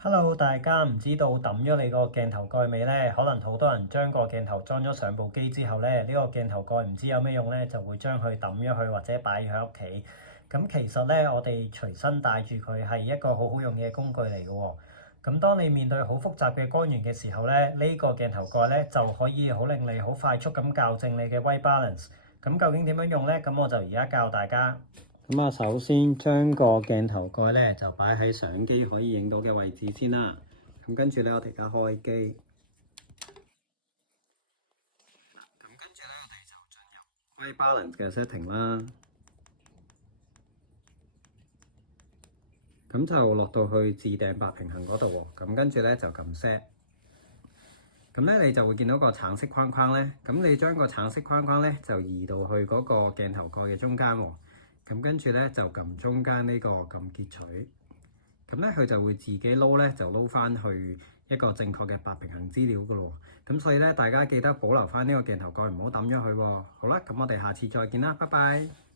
Hello，大家唔知道抌咗你個鏡頭蓋未呢？可能好多人將個鏡頭裝咗上部機之後呢，呢個鏡頭蓋唔知有咩用呢，就會將佢抌咗去或者擺喺屋企。咁其實呢，我哋隨身帶住佢係一個好好用嘅工具嚟嘅喎。咁當你面對好複雜嘅光源嘅時候呢，呢個鏡頭蓋呢就可以好令你好快速咁校正你嘅 white balance。咁究竟點樣用呢？咁我就而家教大家。咁啊，首先將個鏡頭蓋咧就擺喺相機可以影到嘅位置先啦。咁跟住咧，我哋而家開機。咁跟住咧，我哋就進入 white balance 嘅 setting 啦。咁就落到去置頂白平衡嗰度喎。咁跟住咧就撳 set。咁咧你就會見到個橙色框框咧。咁你將個橙色框框咧就移到去嗰個鏡頭蓋嘅中間喎。咁跟住咧就撳中間呢個撳截取，咁咧佢就會自己撈咧就撈翻去一個正確嘅白平衡資料噶咯。咁所以咧大家記得保留翻呢個鏡頭蓋，唔好抌咗佢喎。好啦，咁我哋下次再見啦，拜拜。